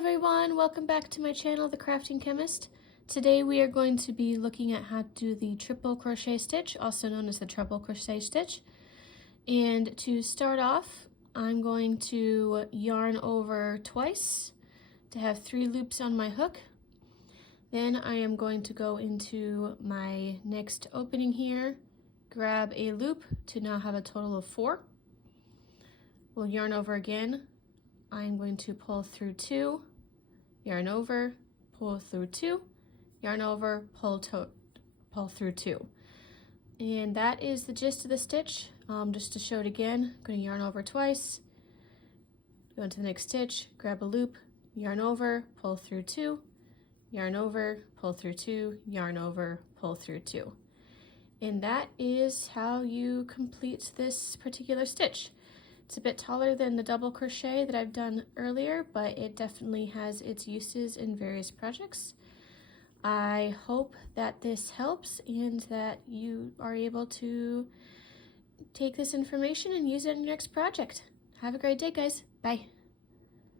everyone, welcome back to my channel, The Crafting Chemist. Today we are going to be looking at how to do the triple crochet stitch, also known as the treble crochet stitch. And to start off, I'm going to yarn over twice to have 3 loops on my hook. Then I am going to go into my next opening here, grab a loop to now have a total of 4. We'll yarn over again. I'm going to pull through 2, yarn over, pull through 2, yarn over, pull through 2. And that is the gist of the stitch. Just to show it again, I'm going to yarn over twice, go into the next stitch, grab a loop, yarn over, pull through 2, yarn over, pull through 2, yarn over, pull through 2. And that is how you complete this particular stitch. It's a bit taller than the double crochet that I've done earlier, but it definitely has its uses in various projects. I hope that this helps and that you are able to take this information and use it in your next project. Have a great day, guys. Bye.